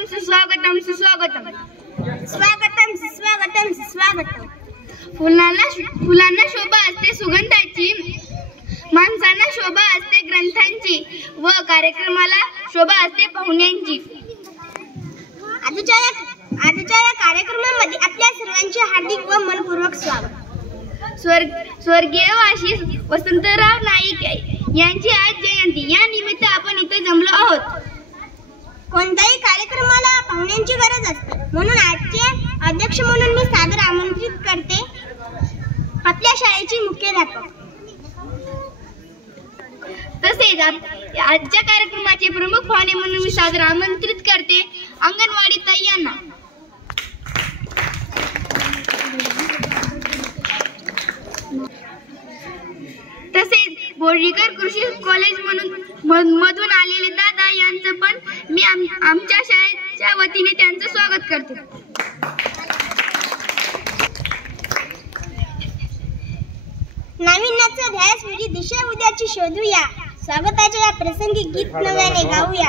स्वागतम सुस्वागतम सुस्वागतम स्वागतम सुस्वागतम सुस्वागतम. फुलांना शोभा असते सुगंधाची, माणसांना शोभा असते ग्रंथांची व कार्यक्रमाला शोभा असते पाहुण्यांची. आजच्या या कार्यक्रमामध्ये आपल्या सर्वांचे हार्दिक व मनपूर्वक स्वागत. स्वर्गीय वाशी वसंतराव नाईक यांची आज जयंती, या निमित्त आपण इथे जमलो आहोत. कोणत्याही कार्यक्रमाला पाहुण्यांची गरज असते, म्हणून आजचे अध्यक्ष म्हणून मी सादर आमंत्रित करते आपल्या शाळेचे मुख्याध्यापक. तसेच आजच्या कार्यक्रमाचे प्रमुख पाहुणे म्हणून मी सादर आमंत्रित करते अंगणवाडी ताई यांना. तसेच बोर्डीकर कृषी कॉलेज मधून आलेले दादा यांचं पण मी आमच्या शाळेच्या वतीने त्यांचं स्वागत करते. नाविन्याचा ध्यास म्हणजे दिशा उद्याची शोधूया, स्वागताच्या या प्रसंगी गीत नव्याने गाऊया.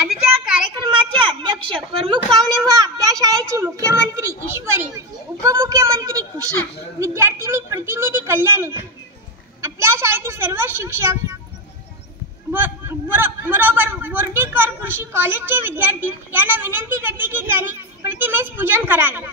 आजच्या कार्यक्रमाचे अध्यक्ष प्रमुख पाहुणे व आपल्या शाळेची मुख्यमंत्री ईश्वरी, उपमुख्यमंत्री खुशी, विद्यार्थिनी प्रतिनिधी कल्याणी, आपल्या शाळेतील सर्व शिक्षक बरोबर बोर्डीकर कृषी कॉलेजचे विद्यार्थी यांना विनंती करते की त्यांनी प्रतिमेस पूजन करावे.